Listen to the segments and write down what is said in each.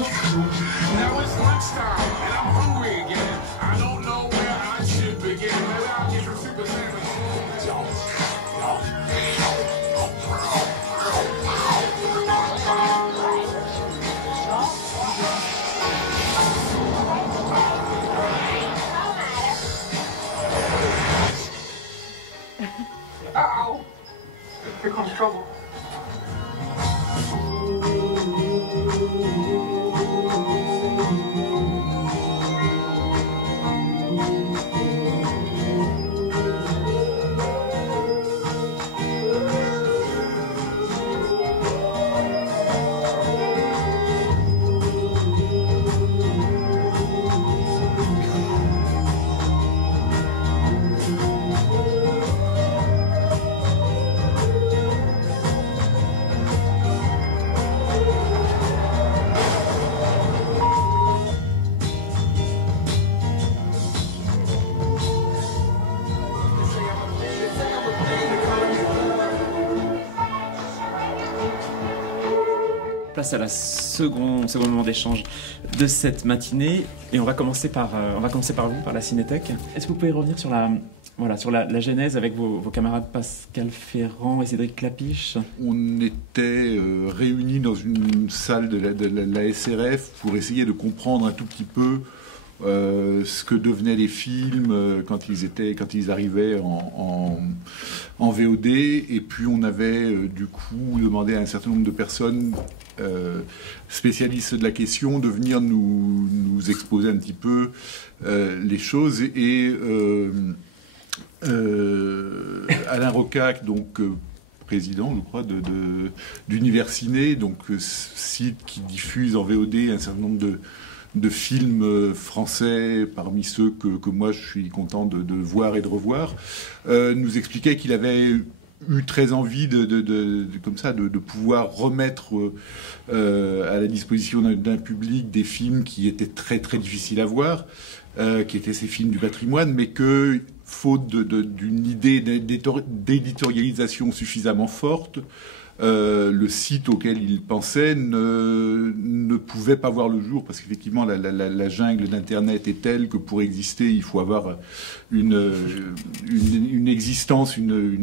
Now it's lunchtime and I'm hungry again. I don't know where I should begin. Maybe I'll get some super sandwich. Uh-oh. Here comes trouble. Place à la second moment d'échange de cette matinée et on va commencer par vous, par la Cinétech. Est-ce que vous pouvez revenir sur la genèse avec vos camarades Pascal Ferrand et Cédric Clapiche? On était réunis dans une salle de la SRF pour essayer de comprendre un tout petit peu ce que devenaient les films quand ils arrivaient en VOD, et puis on avait du coup demandé à un certain nombre de personnes spécialistes de la question de venir nous exposer un petit peu les choses, et Alain Rocac, donc président, je crois, d'Univers Ciné, donc site qui diffuse en VOD un certain nombre de films français, parmi ceux que moi je suis content de voir et de revoir, nous expliquait qu'il avait eu très envie comme ça, de pouvoir remettre à la disposition d'un public des films qui étaient très très difficiles à voir, qui étaient ces films du patrimoine, mais que, faute d'une idée d'éditorialisation suffisamment forte, le site auquel il pensait ne pouvait pas voir le jour, parce qu'effectivement la jungle d'Internet est telle que pour exister il faut avoir une existence, une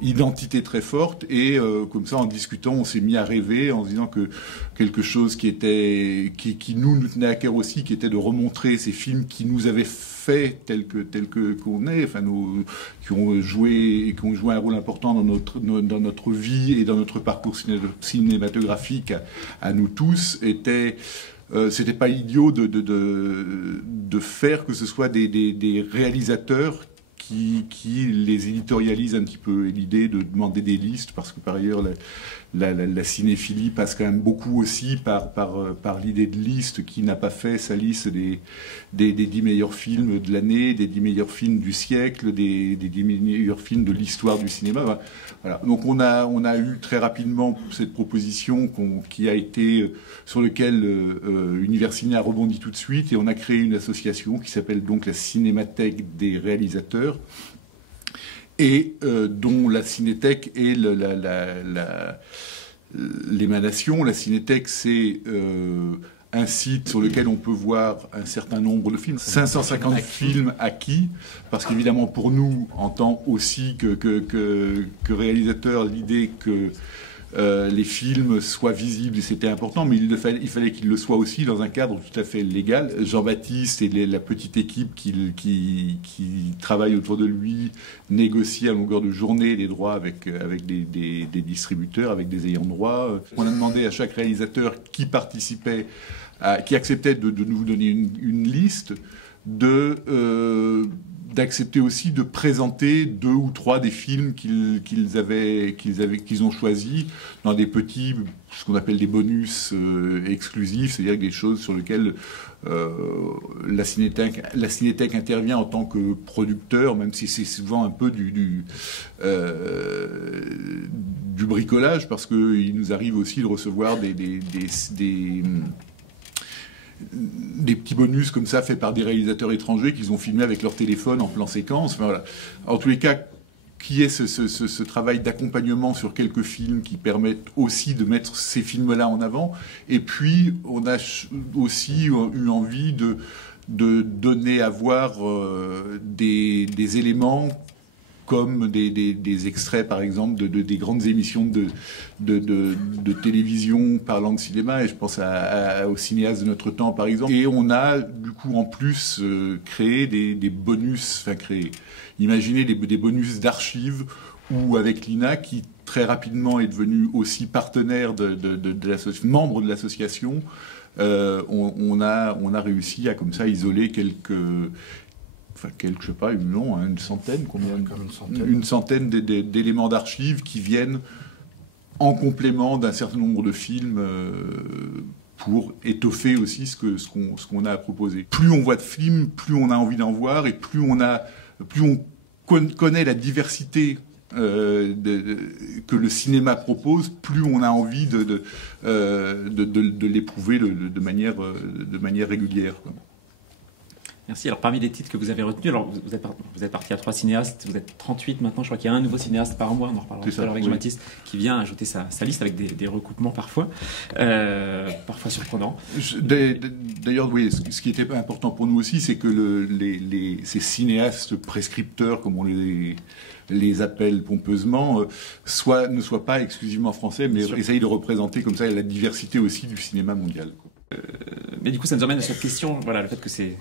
identité très forte, et comme ça en discutant on s'est mis à rêver en se disant que quelque chose qui nous tenait à cœur aussi, qui était de remontrer ces films qui nous avaient fait tels que qu'on est, enfin qui ont joué un rôle important dans notre vie et dans notre parcours cinématographique à nous tous, c'était pas idiot de faire que ce soit des réalisateurs qui les éditorialisent un petit peu, et l'idée de demander des listes, parce que par ailleurs la cinéphilie passe quand même beaucoup aussi par l'idée de liste. Qui n'a pas fait sa liste des 10 meilleurs films de l'année, des 10 meilleurs films du siècle, des 10 meilleurs films de l'histoire du cinéma. Voilà. Donc on a eu très rapidement cette proposition qui a été, sur lequel Univers Ciné a rebondi tout de suite, et on a créé une association qui s'appelle donc la Cinémathèque des réalisateurs, et dont la Cinétech est l'émanation. La Cinétech, c'est un site sur lequel on peut voir un certain nombre de films, 550 films acquis, parce qu'évidemment pour nous, en tant aussi que réalisateurs, l'idée que les films soient visibles, c'était important, mais il fallait qu'ils le soient aussi dans un cadre tout à fait légal. Jean-Baptiste et la petite équipe qui travaille autour de lui négocient à longueur de journée les droits avec des distributeurs, avec des ayants droit. On a demandé à chaque réalisateur qui participait, qui acceptait de nous donner une liste, d'accepter aussi de présenter 2 ou 3 des films qu'ils ont choisis dans des petits, ce qu'on appelle des bonus exclusifs, c'est-à-dire des choses sur lesquelles la Cinétech intervient en tant que producteur, même si c'est souvent un peu du bricolage, parce qu'il nous arrive aussi de recevoir des petits bonus comme ça faits par des réalisateurs étrangers qu'ils ont filmés avec leur téléphone en plan séquence. Enfin, voilà. En tous les cas, qu'il y ait ce travail d'accompagnement sur quelques films qui permettent aussi de mettre ces films-là en avant. Et puis, on a aussi eu envie de donner à voir des éléments comme des extraits, par exemple, des grandes émissions de télévision parlant de cinéma, et je pense aux cinéastes de notre temps, par exemple. Et on a, du coup, en plus, créé des bonus, imaginez des bonus d'archives, où avec l'INA, qui très rapidement est devenu aussi partenaire membre de l'association, on a réussi à, comme ça, isoler je sais pas, une centaine, une centaine d'éléments d'archives qui viennent en complément d'un certain nombre de films pour étoffer aussi ce qu'on a à proposer. Plus on voit de films, plus on a envie d'en voir, et plus on connaît la diversité que le cinéma propose, plus on a envie de l'éprouver de manière régulière, quoi. Merci. Alors, parmi les titres que vous avez retenus, alors vous êtes parti à 3 cinéastes, vous êtes 38 maintenant, je crois qu'il y a un nouveau cinéaste par mois, on en reparlera tout à l'heure avec Jean-Baptiste, qui vient ajouter sa liste avec des recoupements parfois surprenants. D'ailleurs, oui, ce qui était important pour nous aussi, c'est que ces cinéastes prescripteurs, comme on les appelle pompeusement, ne soient pas exclusivement français, mais essayent de représenter comme ça la diversité aussi du cinéma mondial, quoi. Mais du coup, ça nous amène à cette question, voilà, le fait que ces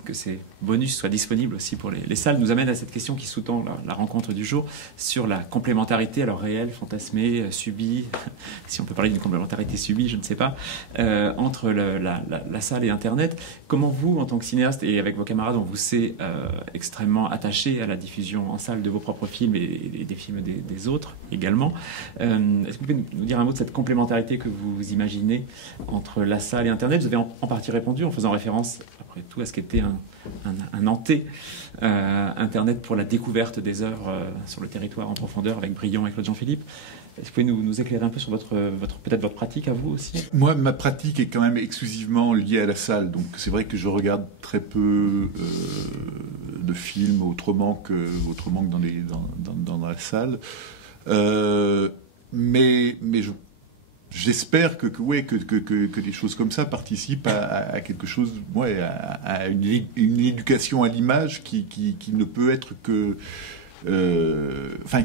bonus soient disponibles aussi pour les salles nous amène à cette question qui sous-tend la rencontre du jour sur la complémentarité, alors réelle, fantasmée, subie, si on peut parler d'une complémentarité subie, je ne sais pas, entre la salle et Internet. Comment vous, en tant que cinéaste et avec vos camarades, on vous sait extrêmement attaché à la diffusion en salle de vos propres films et des films des autres également. Est-ce que vous pouvez nous dire un mot de cette complémentarité que vous imaginez entre la salle et Internet? Vous avez en partie répondu en faisant référence, après tout, à ce qu'était un anté Internet pour la découverte des œuvres sur le territoire en profondeur avec Briand et Claude Jean-Philippe. Est-ce que vous pouvez nous éclairer un peu sur peut-être votre pratique à vous aussi? Moi, ma pratique est quand même exclusivement liée à la salle, donc c'est vrai que je regarde très peu de films autrement que dans la salle. Mais j'espère que des choses comme ça participent à quelque chose, à une éducation à l'image qui ne peut être que,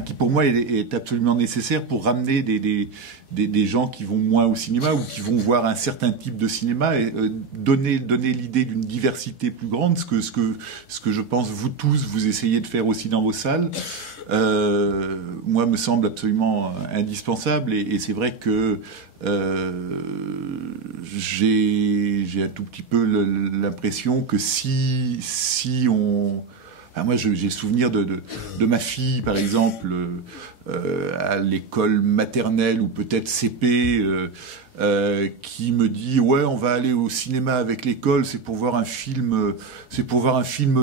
qui pour moi est absolument nécessaire pour ramener des gens qui vont moins au cinéma ou qui vont voir un certain type de cinéma, et donner l'idée d'une diversité plus grande, ce que je pense vous tous vous essayez de faire aussi dans vos salles. Moi, me semble absolument indispensable, et c'est vrai que j'ai un tout petit peu l'impression que si on... moi, j'ai souvenir de ma fille, par exemple, à l'école maternelle ou peut-être CP, qui me dit ouais, on va aller au cinéma avec l'école, c'est pour voir un film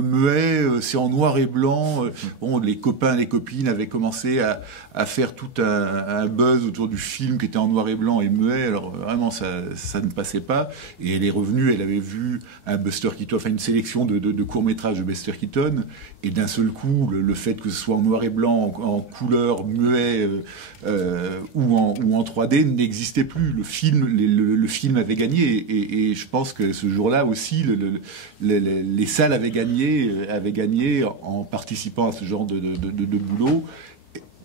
muet, c'est en noir et blanc. Bon, les copains, les copines avaient commencé à faire tout un buzz autour du film qui était en noir et blanc et muet. Alors vraiment, ça ne passait pas. Et elle est revenue, elle avait vu un Buster Keaton, une sélection de courts-métrages de Buster Keaton, et d'un seul coup, le fait que ce soit en noir et blanc, en couleur, muet ou en 3D n'existait plus. Le film avait gagné, et je pense que ce jour-là aussi, les salles avaient gagné en participant à ce genre de boulot.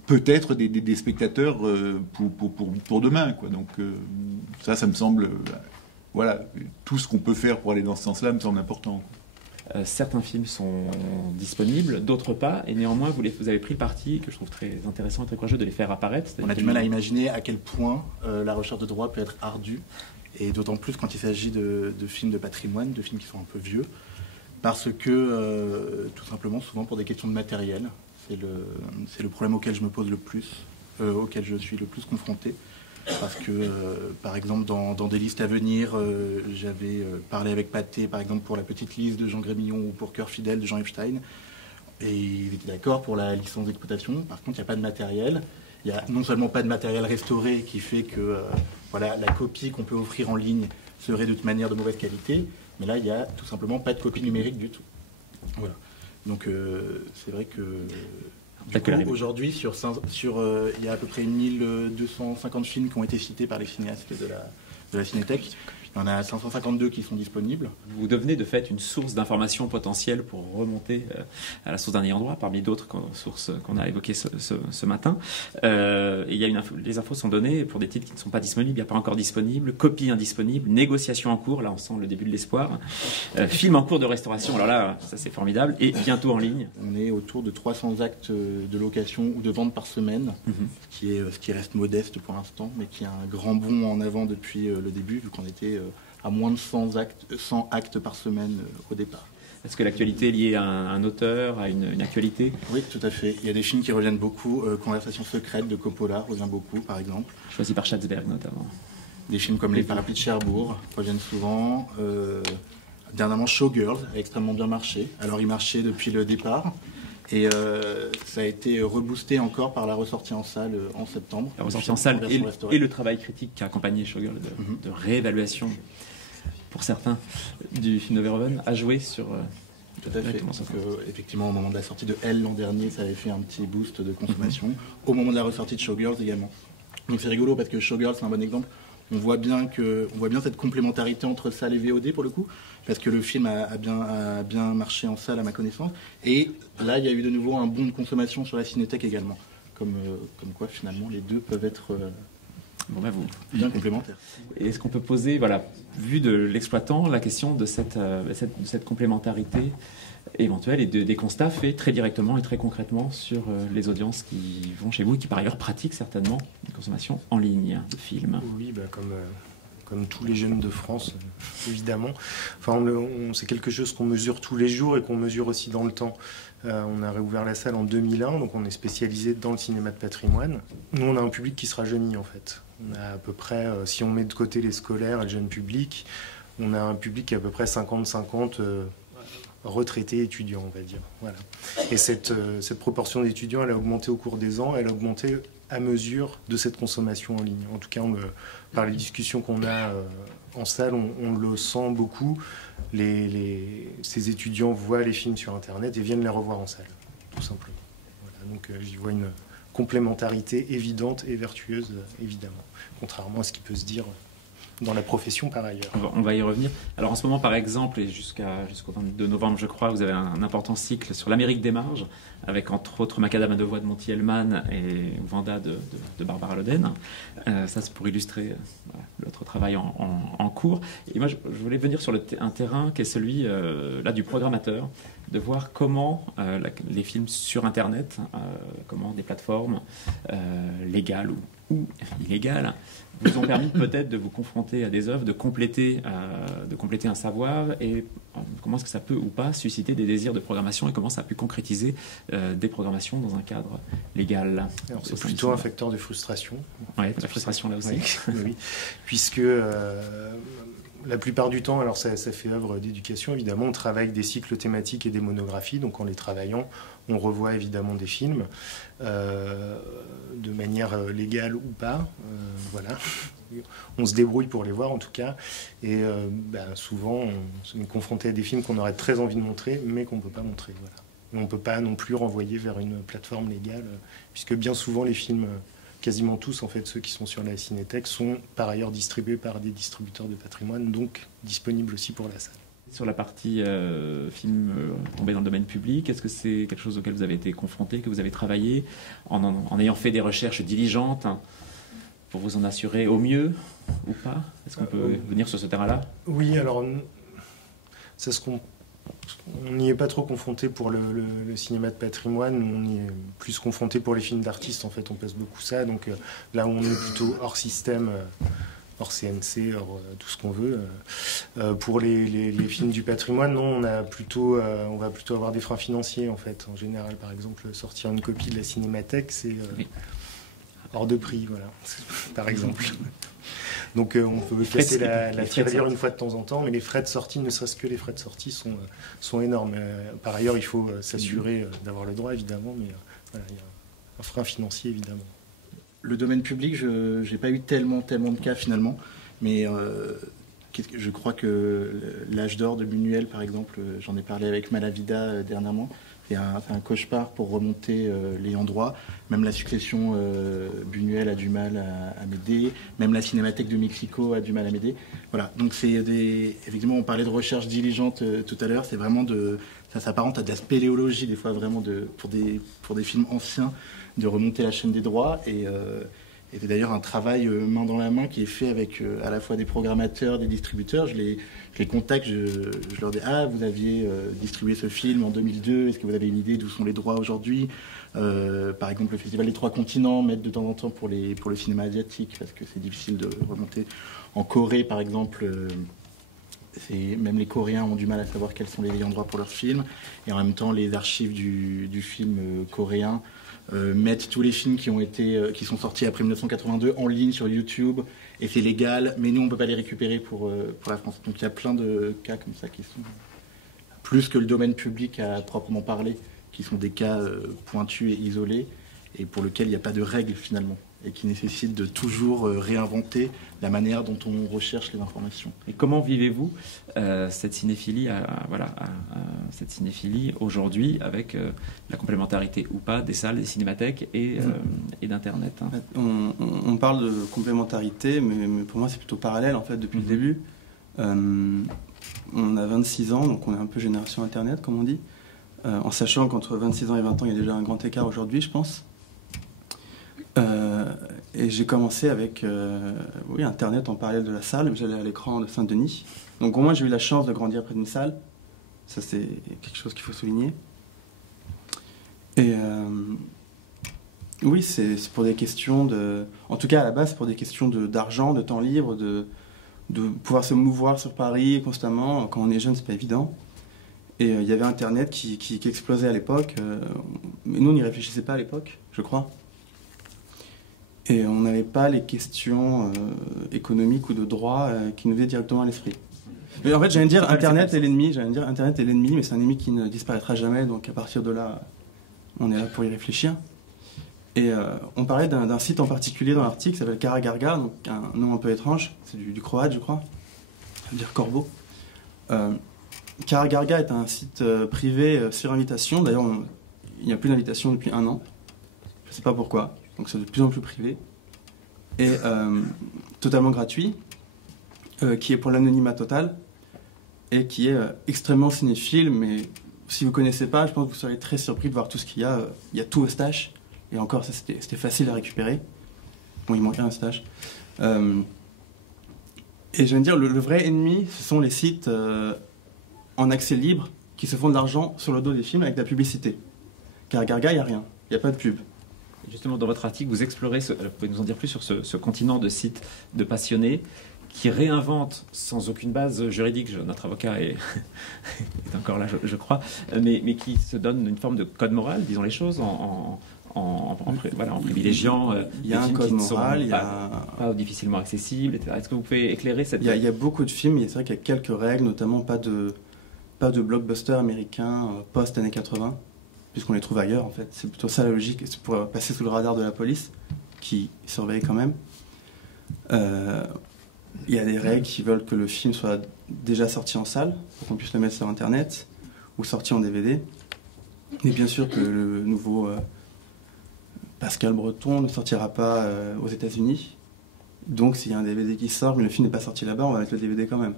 Peut-être des spectateurs pour demain, quoi. Donc ça me semble, tout ce qu'on peut faire pour aller dans ce sens-là me semble important, quoi. Certains films sont disponibles, d'autres pas, et néanmoins vous avez pris le parti, que je trouve très intéressant et très courageux, de les faire apparaître. On a du mal à imaginer à quel point la recherche de droit peut être ardue, et d'autant plus quand il s'agit de films de patrimoine, de films qui sont un peu vieux, parce que tout simplement, souvent pour des questions de matériel, c'est le problème auquel je me pose le plus, auquel je suis le plus confronté. Parce que, par exemple, dans des listes à venir, j'avais parlé avec Pathé, par exemple, pour la petite liste de Jean Grémillon ou pour Cœur fidèle de Jean Epstein. Et il était d'accord pour la licence d'exploitation. Par contre, il n'y a pas de matériel. Il n'y a non seulement pas de matériel restauré qui fait que la copie qu'on peut offrir en ligne serait de toute manière de mauvaise qualité, mais là, il n'y a tout simplement pas de copie numérique du tout. Voilà. Donc, c'est vrai que... Du coup, aujourd'hui, il y a à peu près 1250 films qui ont été cités par les cinéastes de la Cinétech. Il y en a 552 qui sont disponibles. Vous devenez de fait une source d'informations potentielles pour remonter à la source d'un ayant droit, parmi d'autres sources qu'on a évoquées ce matin. Les infos sont données pour des titres qui ne sont pas disponibles, il n'y a pas encore disponible, copies indisponibles, négociations en cours, là on sent le début de l'espoir, film en cours de restauration, alors là ça c'est formidable, et bientôt en ligne. On est autour de 300 actes de location ou de vente par semaine, ce qui reste modeste pour l'instant, mais qui a un grand bond en avant depuis le début, vu qu'on était à moins de 100 actes par semaine au départ. Est-ce que l'actualité est liée à un auteur, à une actualité? Oui, tout à fait. Il y a des films qui reviennent beaucoup. Conversation secrète de Coppola revient beaucoup, par exemple. Choisi par Schatzberg, notamment. Des films comme Les Parapluies de Cherbourg reviennent souvent. Dernièrement, Showgirls a extrêmement bien marché. Alors, il marchait depuis le départ. Et ça a été reboosté encore par la ressortie en salle en septembre. La ressortie en salle et le travail critique qui a accompagné Showgirls de réévaluation, pour certains, du film de Verhoeven, a joué sur... Tout à fait. Donc, effectivement, au moment de la sortie de Elle l'an dernier, ça avait fait un petit boost de consommation. Au moment de la ressortie de Showgirls également. Donc c'est rigolo parce que Showgirls, c'est un bon exemple. On voit bien cette complémentarité entre salle et VOD pour le coup, parce que le film a bien marché en salle à ma connaissance. Et là, il y a eu de nouveau un bond de consommation sur la Cinétech également. Comme quoi, finalement, les deux peuvent être bien complémentaires. Et est-ce qu'on peut poser, vu de l'exploitant, la question de cette complémentarité éventuelle et des constats faits très directement et très concrètement sur les audiences qui vont chez vous et qui par ailleurs pratiquent certainement une consommation en ligne de films? Oui, comme tous les jeunes de France, évidemment. Enfin, c'est quelque chose qu'on mesure tous les jours et qu'on mesure aussi dans le temps. On a réouvert la salle en 2001, donc on est spécialisé dans le cinéma de patrimoine. Nous, on a un public qui se rajeunit, en fait. On a à peu près, si on met de côté les scolaires et le jeune public, on a un public qui est à peu près 50-50 retraités étudiants, on va dire. Voilà. Et cette proportion d'étudiants, elle a augmenté au cours des ans, elle a augmenté à mesure de cette consommation en ligne. En tout cas, par les discussions qu'on a en salle, on le sent beaucoup. Ces étudiants voient les films sur Internet et viennent les revoir en salle, tout simplement. Voilà, donc j'y vois une complémentarité évidente et vertueuse, évidemment, contrairement à ce qui peut se dire dans la profession par ailleurs. On va y revenir. Alors en ce moment, par exemple, et jusqu'au 22 novembre, je crois, vous avez un important cycle sur l'Amérique des marges, avec entre autres Macadam à deux voix de Monty Hellman et Vanda de Barbara Loden. Ça, c'est pour illustrer l'autre travail en cours. Et moi, je voulais venir sur un terrain qui est celui du programmateur, de voir comment les films sur Internet, comment des plateformes légales ou illégales vous ont permis peut-être de vous confronter à des œuvres, de compléter un savoir, et comment est-ce que ça peut ou pas susciter des désirs de programmation, et comment ça a pu concrétiser des programmations dans un cadre légal. Alors, c'est plutôt un facteur de frustration. Oui, la frustration là aussi. Oui, puisque la plupart du temps, alors ça fait œuvre d'éducation, évidemment, on travaille des cycles thématiques et des monographies, donc en les travaillant, on revoit évidemment des films, de manière légale ou pas, voilà. On se débrouille pour les voir en tout cas, et souvent on est confronté à des films qu'on aurait très envie de montrer, mais qu'on ne peut pas montrer, voilà. Et on ne peut pas non plus renvoyer vers une plateforme légale, puisque bien souvent les films, quasiment tous en fait, ceux qui sont sur la Cinétech, sont par ailleurs distribués par des distributeurs de patrimoine, donc disponibles aussi pour la salle. Sur la partie film tombé dans le domaine public, est-ce que c'est quelque chose auquel vous avez été confronté, que vous avez travaillé, en ayant fait des recherches diligentes pour vous en assurer au mieux ou pas? Est-ce qu'on peut venir sur ce terrain-là? Oui, alors on n'y est pas trop confronté pour le cinéma de patrimoine, on y est plus confronté pour les films d'artistes, en fait, on passe beaucoup ça, donc là on est plutôt hors système, hors CNC, hors tout ce qu'on veut. Pour les films du patrimoine, non, on va plutôt avoir des freins financiers, en fait. En général, par exemple, sortir une copie de la Cinémathèque, c'est hors de prix, voilà, par exemple. Donc on peut casser la tirelire une fois de temps en temps, mais les frais de sortie, ne serait-ce que les frais de sortie, sont énormes. Par ailleurs, il faut s'assurer d'avoir le droit, évidemment, mais voilà, il y a un frein financier, évidemment. Le domaine public, je n'ai pas eu tellement de cas finalement, mais je crois que l'âge d'or de Buñuel, par exemple, j'en ai parlé avec Malavida dernièrement, C'est un cauchemar pour remonter l'ayant droit. Même la succession Buñuel a du mal à m'aider. Même la Cinémathèque de Mexico a du mal à m'aider. Voilà, donc effectivement, on parlait de recherche diligente tout à l'heure. C'est vraiment ça s'apparente à de la spéléologie, des fois, vraiment pour des films anciens, de remonter la chaîne des droits. Et c'est d'ailleurs un travail main dans la main qui est fait avec à la fois des programmateurs, des distributeurs. Je les contacte, je leur dis « Ah, vous aviez distribué ce film en 2002, est-ce que vous avez une idée d'où sont les droits aujourd'hui ?» Par exemple, le Festival des Trois Continents m'aide de temps en temps pour le cinéma asiatique, parce que c'est difficile de remonter. En Corée, par exemple, même les Coréens ont du mal à savoir quels sont les ayants droit pour leurs films. Et en même temps, les archives du film coréen mettent tous les films qui sont sortis après 1982 en ligne sur YouTube, et c'est légal, mais nous on ne peut pas les récupérer pour la France. Donc il y a plein de cas comme ça qui sont plus que le domaine public à proprement parler, qui sont des cas pointus et isolés, et pour lesquels il n'y a pas de règles finalement, et qui nécessitent de toujours réinventer la manière dont on recherche les informations. Et comment vivez-vous cette cinéphilie, cette cinéphilie aujourd'hui, avec la complémentarité ou pas des salles, des cinémathèques et d'Internet, hein. On parle de complémentarité, mais pour moi c'est plutôt parallèle en fait depuis le début. On a 26 ans, donc on est un peu génération Internet comme on dit, en sachant qu'entre 26 ans et 20 ans il y a déjà un grand écart aujourd'hui, je pense. Et j'ai commencé avec Internet en parallèle de la salle. J'allais à l'écran de Saint-Denis. Donc au moins j'ai eu la chance de grandir près d'une salle. Ça c'est quelque chose qu'il faut souligner. Et oui, c'est pour des questions de... En tout cas à la base c'est pour des questions d'argent, de temps libre, de pouvoir se mouvoir sur Paris constamment. Quand on est jeune c'est pas évident. Et il y avait Internet qui explosait à l'époque. Mais nous on n'y réfléchissait pas à l'époque, je crois. Et on n'avait pas les questions économiques ou de droit qui nous venaient directement à l'esprit. Mais en fait, j'allais dire Internet est l'ennemi, mais c'est un ennemi qui ne disparaîtra jamais, donc à partir de là, on est là pour y réfléchir. Et on parlait d'un site en particulier dans l'article qui s'appelle Kara Garga, donc un nom un peu étrange, c'est du croate, je crois, ça veut dire corbeau. Kara Garga est un site privé sur invitation, d'ailleurs il n'y a plus d'invitation depuis 1 an, je ne sais pas pourquoi. Donc c'est de plus en plus privé, et totalement gratuit, qui est pour l'anonymat total, et qui est extrêmement cinéphile, mais si vous ne connaissez pas, je pense que vous serez très surpris de voir tout ce qu'il y a. Il y a tout au stash, et encore ça c'était facile à récupérer. Bon, il manquait un stash. Et je viens de dire, le vrai ennemi, ce sont les sites en accès libre, qui se font de l'argent sur le dos des films avec de la publicité. Car Garga, il n'y a rien, il n'y a pas de pub. Justement, dans votre article, vous explorez, vous pouvez nous en dire plus sur ce continent de sites de passionnés qui réinventent sans aucune base juridique, notre avocat est encore là, je crois, mais qui se donnent une forme de code moral, disons les choses, en privilégiant il y a un code moral, il y a pas difficilement accessible, etc. Est-ce que vous pouvez éclairer cette... Il y a beaucoup de films, c'est vrai qu'il y a quelques règles, notamment pas de blockbusters américains post-années 80, puisqu'on les trouve ailleurs en fait. C'est plutôt ça la logique, c'est pour passer sous le radar de la police, qui surveille quand même. Il y a des règles qui veulent que le film soit déjà sorti en salle, pour qu'on puisse le mettre sur Internet, ou sorti en DVD. Et bien sûr que le nouveau Pascal Breton ne sortira pas aux États-Unis. Donc s'il y a un DVD qui sort, mais le film n'est pas sorti là-bas, on va mettre le DVD quand même.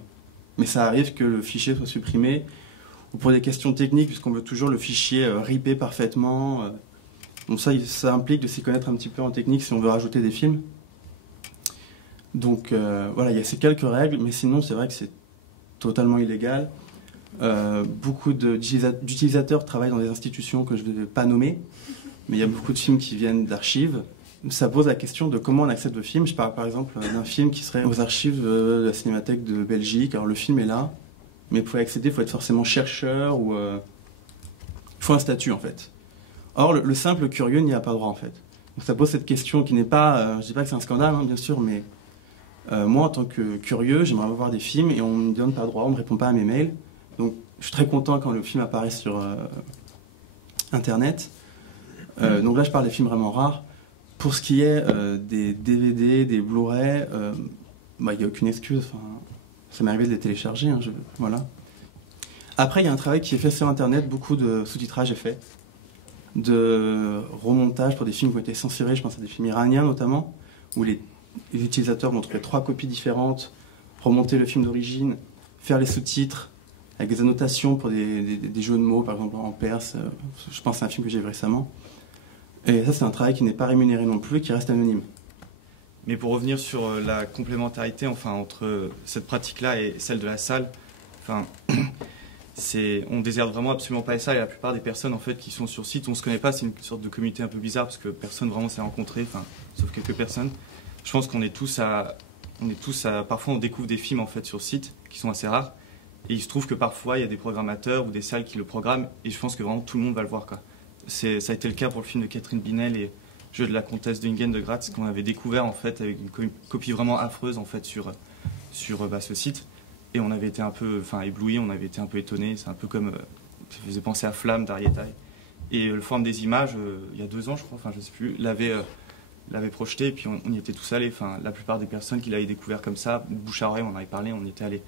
Mais ça arrive que le fichier soit supprimé, ou pour des questions techniques, puisqu'on veut toujours le fichier ripé parfaitement. Donc ça implique de s'y connaître un petit peu en technique si on veut rajouter des films. Donc voilà, il y a ces quelques règles, mais sinon c'est vrai que c'est totalement illégal. Beaucoup d'utilisateurs travaillent dans des institutions que je ne vais pas nommer, mais il y a beaucoup de films qui viennent d'archives. Ça pose la question de comment on accède au film. Je parle par exemple d'un film qui serait aux archives de la Cinémathèque de Belgique. Alors le film est là, mais pour y accéder, il faut être forcément chercheur ou il faut un statut en fait. Or le simple curieux n'y a pas droit en fait. Donc ça pose cette question qui n'est pas, je dis pas que c'est un scandale hein, bien sûr, mais moi en tant que curieux, j'aimerais voir des films et on ne me donne pas droit, on ne me répond pas à mes mails. Donc je suis très content quand le film apparaît sur Internet. Donc là je parle des films vraiment rares. Pour ce qui est des DVD, des Blu-ray, il n'y a aucune excuse. Enfin, ça m'est arrivé de les télécharger. Hein, voilà. Après, il y a un travail qui est fait sur Internet, beaucoup de sous-titrage est fait, de remontage pour des films qui ont été censurés, je pense à des films iraniens notamment, où les utilisateurs vont trouver 3 copies différentes, remonter le film d'origine, faire les sous-titres, avec des annotations pour des jeux de mots, par exemple en perse, je pense à un film que j'ai vu récemment. Et ça, c'est un travail qui n'est pas rémunéré non plus, qui reste anonyme. Mais pour revenir sur la complémentarité entre cette pratique-là et celle de la salle, on déserte vraiment absolument pas ça, et la plupart des personnes en fait qui sont sur site, on se connaît pas, c'est une sorte de communauté un peu bizarre parce que personne vraiment s'est rencontré, sauf quelques personnes. Je pense qu'on est tous à parfois on découvre des films en fait sur site qui sont assez rares, et il se trouve que parfois il y a des programmateurs ou des salles qui le programment, et je pense que vraiment tout le monde va le voir, quoi. Ça a été le cas pour le film de Catherine Binel et Jeu de la comtesse de Ingen de Graz, qu'on avait découvert en fait avec une copie vraiment affreuse en fait sur ce site. Et on avait été un peu éblouis, on avait été un peu étonnés. C'est un peu comme, ça faisait penser à Flamme d'Arietai. Et le Forum des images, il y a 2 ans je crois, je sais plus, l'avait projeté, et puis on y était tous allés. La plupart des personnes qui l'avaient découvert comme ça, bouche à oreille, on en avait parlé, on y était allés.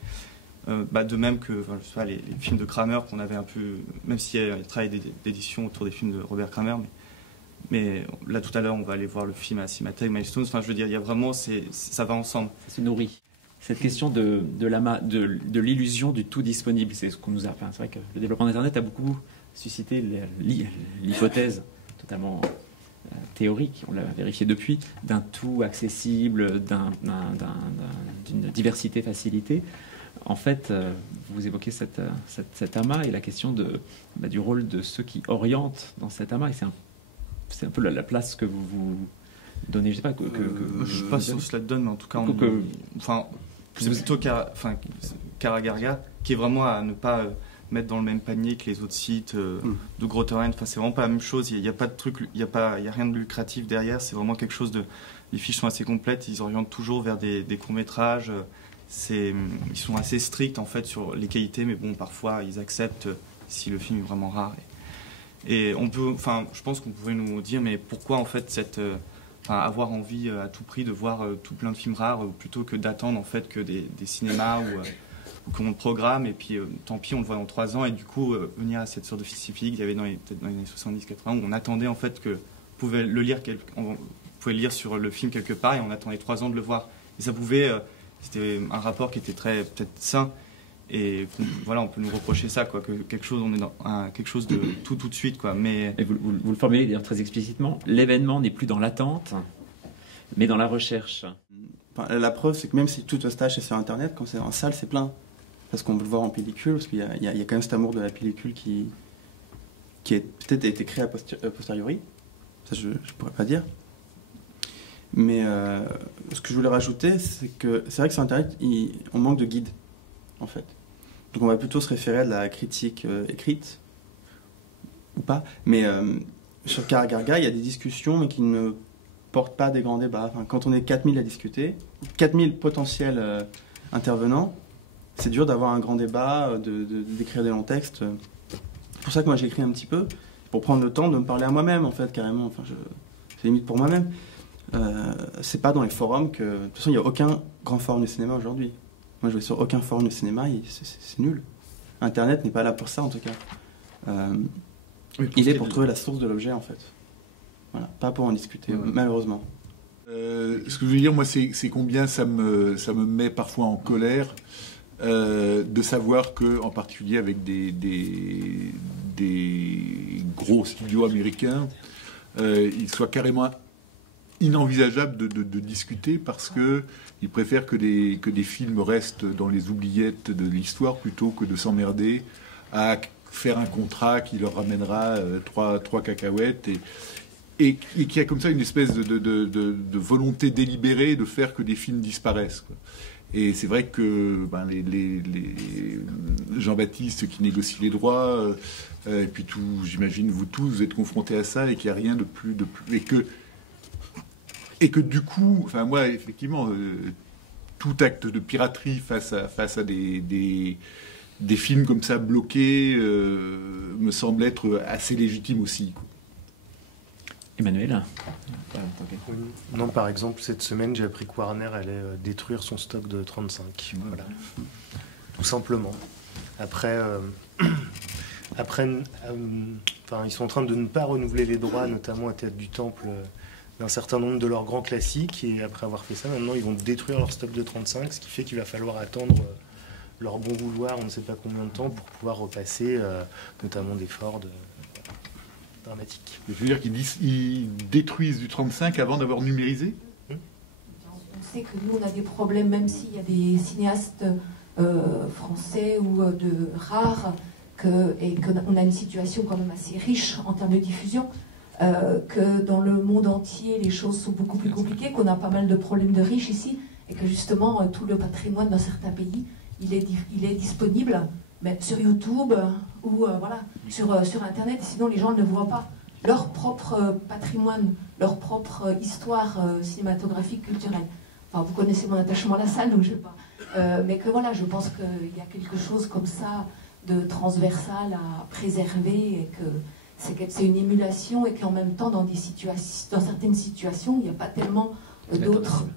De même que je sais pas, les films de Kramer qu'on avait un peu, même s'il y a un travail d'édition autour des films de Robert Kramer, mais là tout à l'heure on va aller voir le film à Cinémathèque, Milestones, je veux dire, il y a vraiment, ça va ensemble. Ça se nourrit. Cette question de l'illusion du tout disponible, c'est ce qu'on nous a. C'est vrai que le développement d'Internet a beaucoup suscité l'hypothèse totalement théorique, on l'a vérifié depuis, d'un tout accessible, d'une diversité facilitée. En fait, vous évoquez cet amas et la question du rôle de ceux qui orientent dans cet amas, et c'est un peu la place que vous donnez, je sais pas, je sais pas si on se la donne, mais en tout cas, c'est plutôt Karagarga, qui est vraiment à ne pas mettre dans le même panier que les autres sites de Gros Torrent. C'est vraiment pas la même chose, il n'y a pas de truc, il y a rien de lucratif derrière, c'est vraiment quelque chose de... Les fiches sont assez complètes, ils orientent toujours vers des courts-métrages, ils sont assez stricts en fait sur les qualités, mais bon, parfois ils acceptent si le film est vraiment rare. Et on peut, je pense qu'on pourrait nous dire, mais pourquoi en fait avoir envie à tout prix de voir tout plein de films rares plutôt que d'attendre en fait que des cinémas ou qu'on le programme, et puis tant pis, on le voit dans 3 ans, et du coup venir à cette sorte de festival qu'il y avait peut-être dans les années 70-80 où on attendait en fait que on pouvait le lire sur le film quelque part, et on attendait 3 ans de le voir, et ça pouvait c'était un rapport qui était très peut-être sain, et voilà, on peut nous reprocher ça, quoi, que quelque chose, on est dans quelque chose de tout de suite, quoi. Mais et vous le formulez d'ailleurs très explicitement, l'événement n'est plus dans l'attente, mais dans la recherche. La preuve, c'est que même si tout stage est sur Internet, quand c'est en salle, c'est plein, parce qu'on peut le voir en pellicule, parce qu'il y a quand même cet amour de la pellicule qui est peut-être été créé a posteriori. Ça, je pourrais pas dire. Mais ce que je voulais rajouter, c'est que c'est vrai que sur Internet, on manque de guides, en fait. Donc on va plutôt se référer à de la critique écrite, ou pas. Mais sur Karagarga, il y a des discussions, mais qui ne portent pas des grands débats. Quand on est 4000 à discuter, 4000 potentiels intervenants, c'est dur d'avoir un grand débat, d'écrire des longs textes. C'est pour ça que moi j'ai écrit un petit peu, pour prendre le temps de me parler à moi-même, en fait, carrément. C'est limite pour moi-même. C'est pas dans les forums que... De toute façon, il n'y a aucun grand forum de cinéma aujourd'hui. Moi, je vais sur aucun forum de cinéma, c'est nul. Internet n'est pas là pour ça, en tout cas. Il est pour trouver la source de l'objet, en fait. Voilà, pas pour en discuter, malheureusement. Ce que je veux dire, moi, c'est combien ça me met parfois en colère de savoir que, en particulier avec des gros studios américains, il soit carrément inenvisageable de discuter parce qu'ils préfèrent que des films restent dans les oubliettes de l'histoire plutôt que de s'emmerder à faire un contrat qui leur ramènera trois cacahuètes et qui a comme ça une espèce de volonté délibérée de faire que des films disparaissent, quoi. Et c'est vrai que les Jean-Baptiste qui négocient les droits, et puis j'imagine vous tous, vous êtes confrontés à ça et qu'il n'y a rien de plus et que du coup, enfin moi effectivement, tout acte de piraterie face à des films comme ça bloqués me semble être assez légitime aussi, quoi. Emmanuel. Non, par exemple, cette semaine, j'ai appris que Warner allait détruire son stock de 35. Voilà. Tout simplement. Après, ils sont en train de ne pas renouveler les droits, notamment à Théâtre du Temple, d'un certain nombre de leurs grands classiques. Et après avoir fait ça, maintenant, ils vont détruire leur stock de 35, ce qui fait qu'il va falloir attendre leur bon vouloir, on ne sait pas combien de temps, pour pouvoir repasser, notamment des Ford dramatiques. Je veux dire qu'ils détruisent du 35 avant d'avoir numérisé? On sait que nous, on a des problèmes, même s'il y a des cinéastes français ou de rares, et qu'on a une situation quand même assez riche en termes de diffusion, que dans le monde entier, les choses sont beaucoup plus compliquées, qu'on a pas mal de problèmes de riches ici, et que justement, tout le patrimoine dans certains pays, il est disponible mais sur YouTube ou voilà, sur Internet, sinon les gens ne voient pas leur propre patrimoine, leur propre histoire cinématographique, culturelle. Enfin, vous connaissez mon attachement à la salle, donc je ne vais pas. Mais que voilà, je pense qu'il y a quelque chose comme ça de transversal à préserver et que c'est une émulation et qu'en même temps, dans certaines situations, il n'y a pas tellement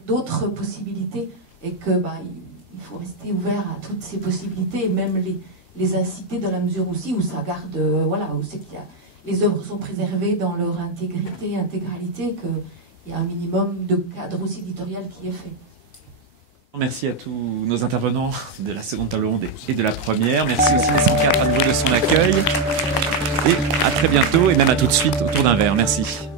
d'autres possibilités et que il faut rester ouvert à toutes ces possibilités et même les inciter dans la mesure aussi où ça garde, où c'est qu'il y a, les œuvres sont préservées dans leur intégralité, qu'il y a un minimum de cadre aussi éditorial qui est fait. Merci à tous nos intervenants de la seconde table ronde et de la première. Merci aussi à 104 à nouveau de son accueil. Et à très bientôt et même à tout de suite autour d'un verre. Merci.